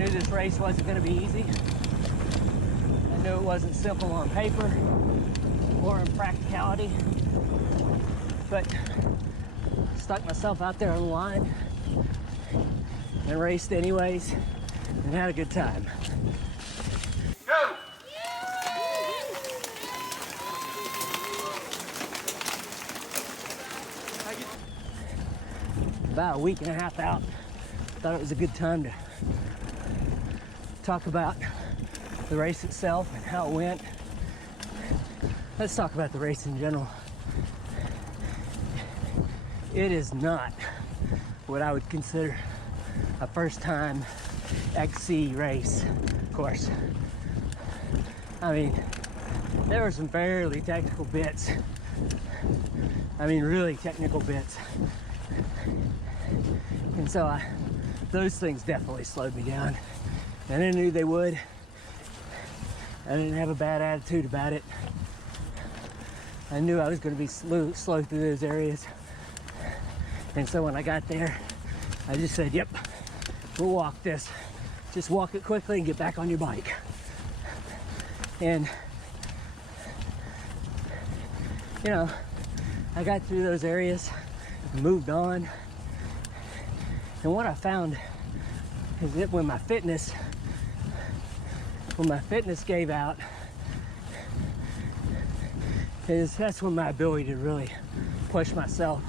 knew this race wasn't going to be easy. I knew it wasn't simple on paper or in practicality, but stuck myself out there on the line and raced anyways and had a good time. Go! About a week and a half out, thought it was a good time to talk about the race itself and how it went. Let's talk about the race in general. It is not what I would consider a first time XC race course. I mean, there were some fairly technical bits. I mean, really technical bits. And so those things definitely slowed me down. And I knew they would. I didn't have a bad attitude about it. I knew I was going to be slow through those areas. And so when I got there, I just said, yep, we'll walk this. Just walk it quickly and get back on your bike. And, you know, I got through those areas, moved on. And what I found is that when my fitness gave out, that's when my ability to really push myself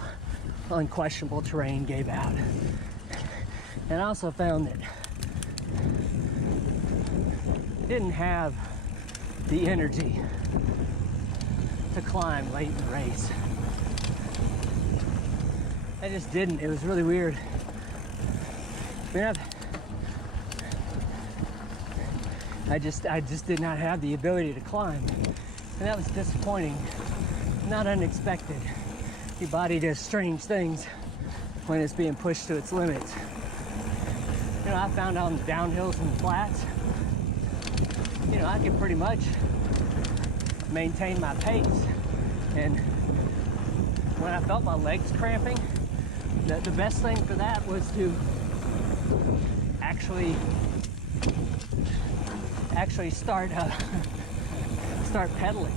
on questionable terrain gave out. And I also found that I didn't have the energy to climb late in the race. I just didn't. It was really weird. I just did not have the ability to climb, and that was disappointing, not unexpected. Your body does strange things when it's being pushed to its limits. You know, I found on the downhills and the flats, you know, I could pretty much maintain my pace, and when I felt my legs cramping, the best thing for that was to actually start pedaling.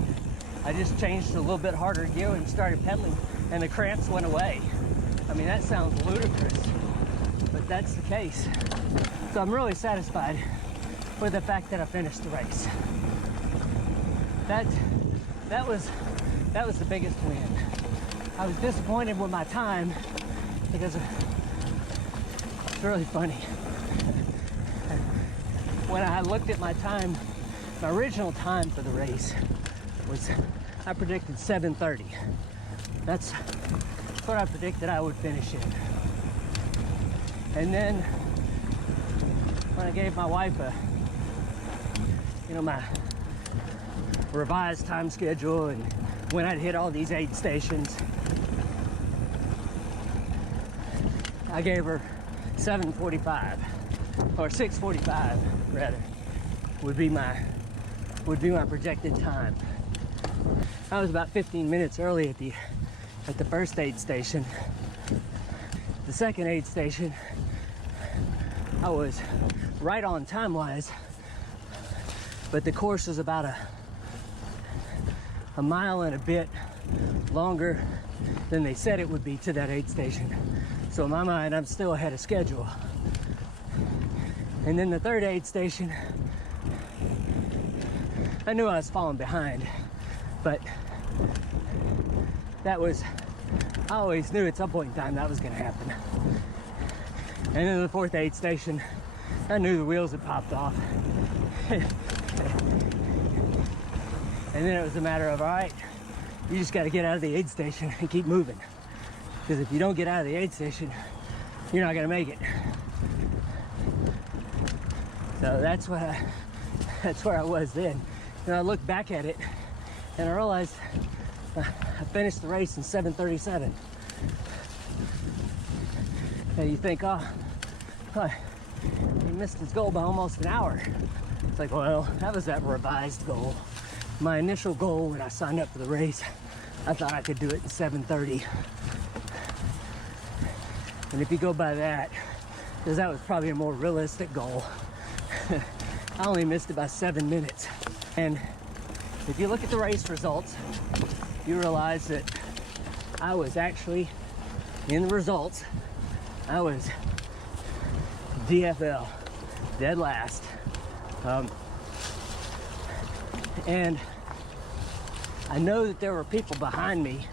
I just changed a little bit harder gear and started pedaling, and the cramps went away. I mean, that sounds ludicrous, but that's the case. So I'm really satisfied with the fact that I finished the race. That was the biggest win. I was disappointed with my time because it's really funny. When I looked at my time, my original time for the race was, I predicted 7:30. That's what I predicted I would finish in. And then when I gave my wife my revised time schedule and when I'd hit all these aid stations, I gave her 7:45 or 6:45 rather would be my projected time. I was about 15 minutes early at the first aid station. The second aid station, I was right on time-wise, but the course was about a mile and a bit longer than they said it would be to that aid station. So in my mind, I'm still ahead of schedule. And then the third aid station, I knew I was falling behind, but I always knew at some point in time that was gonna happen. And then the fourth aid station, I knew the wheels had popped off. And then it was a matter of, all right, you just gotta get out of the aid station and keep moving. Because if you don't get out of the aid station, you're not gonna make it. So that's where I was then. And I looked back at it and I realized I finished the race in 7:37. And you think, oh, he missed his goal by almost an hour. It's like, well, that was that revised goal. My initial goal when I signed up for the race, I thought I could do it in 7:30. And if you go by that, because that was probably a more realistic goal, I only missed about 7 minutes. And if you look at the race results, you realize that I was actually, in the results, I was DFL, dead last. And I know that there were people behind me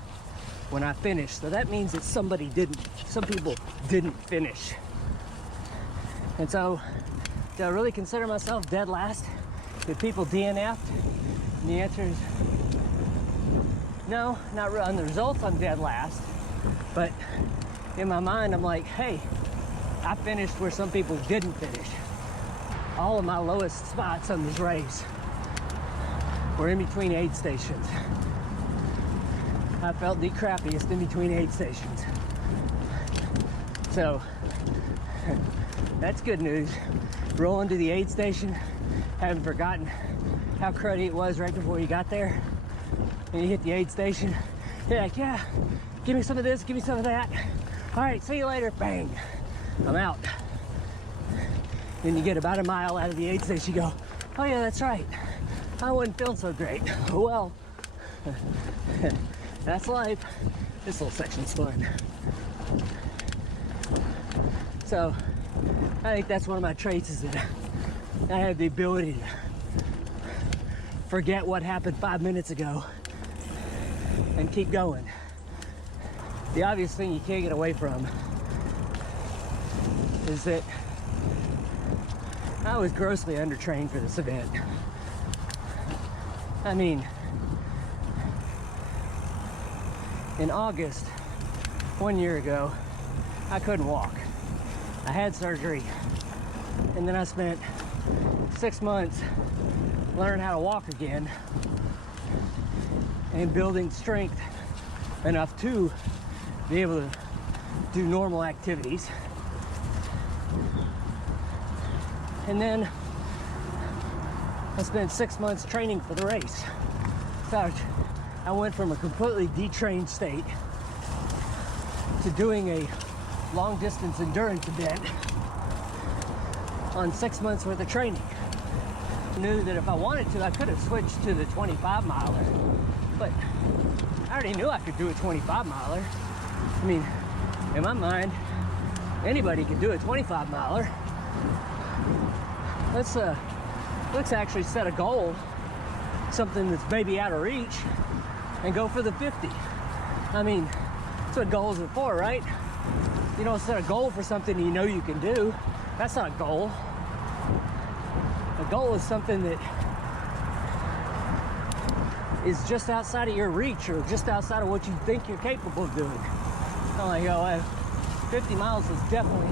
when I finished, so that means that some people didn't finish. And so, do I really consider myself dead last? Did people DNF'd? And the answer is no, not really. On the results, I'm dead last. But in my mind, I'm like, hey, I finished where some people didn't finish. All of my lowest spots on this race were in between aid stations. I felt the crappiest in between aid stations. So, that's good news. Rolling to the aid station, haven't forgotten how cruddy it was right before you got there. And you hit the aid station, you're like, yeah, give me some of this, give me some of that. All right, see you later, bang, I'm out. Then you get about a mile out of the aid station, you go, oh yeah, that's right, I wasn't feeling so great. Oh well, that's life. This little section's fun. So, I think that's one of my traits, is that I have the ability to forget what happened 5 minutes ago and keep going. The obvious thing you can't get away from is that I was grossly undertrained for this event. I mean, in August, 1 year ago, I couldn't walk. I had surgery, and then I spent 6 months learning how to walk again and building strength enough to be able to do normal activities. And then I spent 6 months training for the race. In fact, I went from a completely detrained state to doing a long distance endurance event on 6 months worth of training. I knew that if I wanted to, I could have switched to the 25 miler, but I already knew I could do a 25 miler. I mean, in my mind, anybody can do a 25 miler. Let's actually set a goal, something that's maybe out of reach, and go for the 50. I mean, that's what goals are for, right? You don't set a goal for something you know you can do. That's not a goal. A goal is something that is just outside of your reach, or just outside of what you think you're capable of doing. I'm like, oh, 50 miles is definitely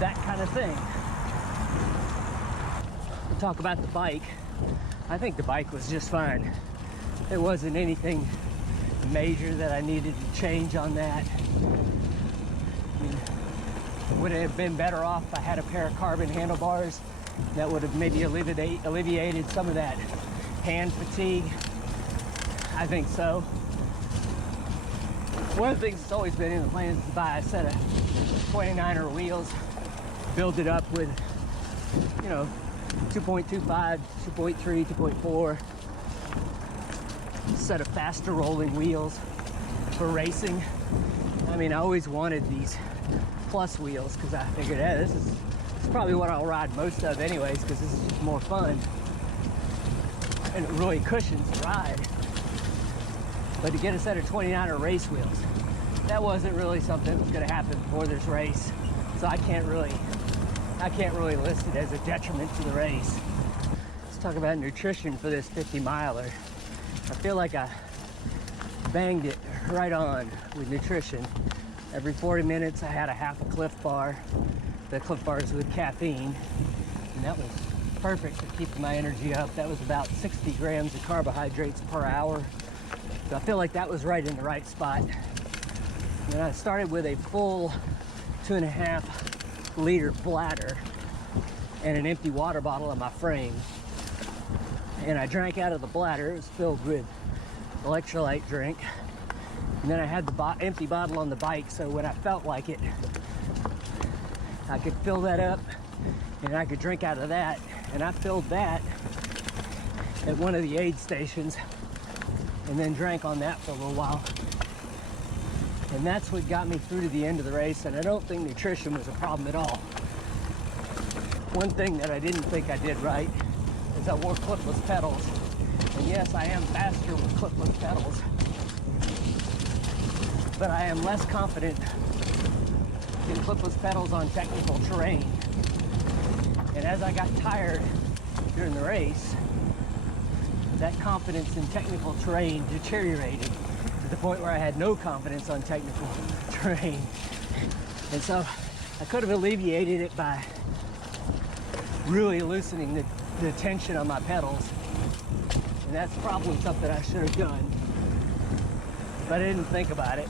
that kind of thing. We'll talk about the bike. I think the bike was just fine. There wasn't anything major that I needed to change on that. I mean, would it have been better off if I had a pair of carbon handlebars that would have maybe alleviated some of that hand fatigue? I think so. One of the things that's always been in the plans is to buy a set of 29er wheels, build it up with, you know, 2.25, 2.3, 2.4, set of faster rolling wheels for racing. I mean, I always wanted these plus wheels because I figured, hey, this is probably what I'll ride most of anyways, because this is just more fun and it really cushions the ride. But to get a set of 29er race wheels, that wasn't really something that was going to happen before this race, so I can't really list it as a detriment to the race. Let's talk about nutrition for this 50 miler. I feel like I banged it right on with nutrition. Every 40 minutes I had a half a Cliff Bar. The Cliff Bar is with caffeine, and that was perfect for keeping my energy up. That was about 60 grams of carbohydrates per hour. So I feel like that was right in the right spot. And I started with a full 2.5 liter bladder and an empty water bottle on my frame. And I drank out of the bladder. It was filled with electrolyte drink. And then I had the empty bottle on the bike, so when I felt like it, I could fill that up and I could drink out of that. And I filled that at one of the aid stations and then drank on that for a little while. And that's what got me through to the end of the race, and I don't think nutrition was a problem at all. One thing that I didn't think I did right is I wore clipless pedals. And yes, I am faster with clipless pedals, but I am less confident in clipless pedals on technical terrain. And as I got tired during the race, that confidence in technical terrain deteriorated to the point where I had no confidence on technical terrain. And so I could have alleviated it by really loosening the tension on my pedals. And that's probably something I should have done, but I didn't think about it.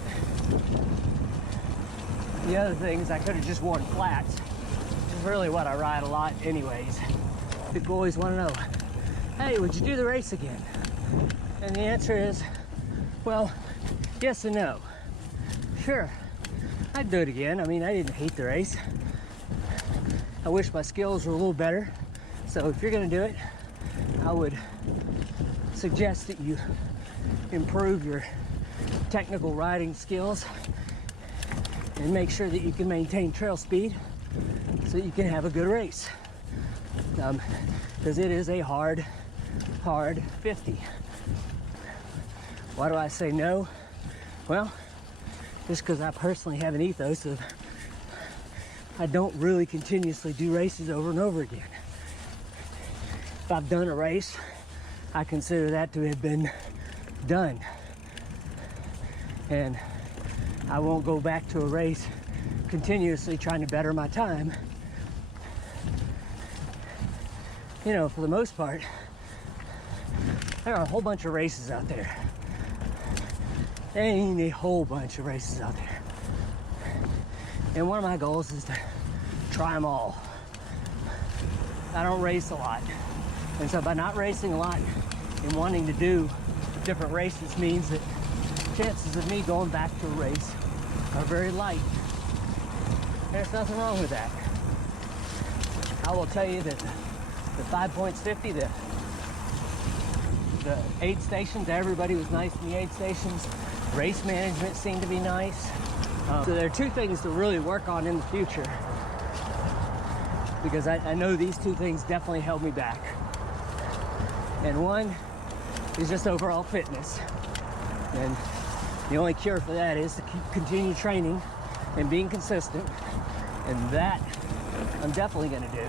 The other thing is I could have just worn flats, which is really what I ride a lot anyways. People always want to know, hey, would you do the race again? And the answer is, well, yes and no. Sure, I'd do it again. I mean, I didn't hate the race. I wish my skills were a little better. So if you're gonna do it, I would suggest that you improve your technical riding skills and make sure that you can maintain trail speed so that you can have a good race. Because it is a hard 50. Why do I say no? Well, just because I personally have an ethos of I don't really continuously do races over and over again. If I've done a race, I consider that to have been done. And I won't go back to a race continuously trying to better my time. You know, for the most part, there are a whole bunch of races out there. There ain't a whole bunch of races out there. And one of my goals is to try them all. I don't race a lot. And so by not racing a lot and wanting to do different races means that chances of me going back to a race are very light. There's nothing wrong with that. I will tell you that the 5.50, the aid stations, everybody was nice in the aid stations. Race management seemed to be nice. So there are two things to really work on in the future, because I know these two things definitely held me back. And one is just overall fitness. And the only cure for that is to continue training and being consistent. And that I'm definitely going to do.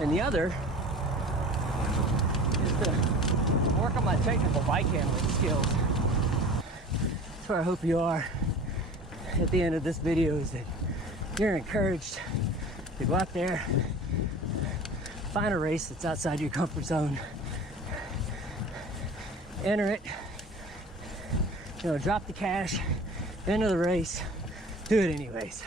And the other is to work on my technical bike handling skills. That's where I hope you are at the end of this video, is that you're encouraged to go out there, find a race that's outside your comfort zone, enter it, you know, drop the cash, enter the race, do it anyways.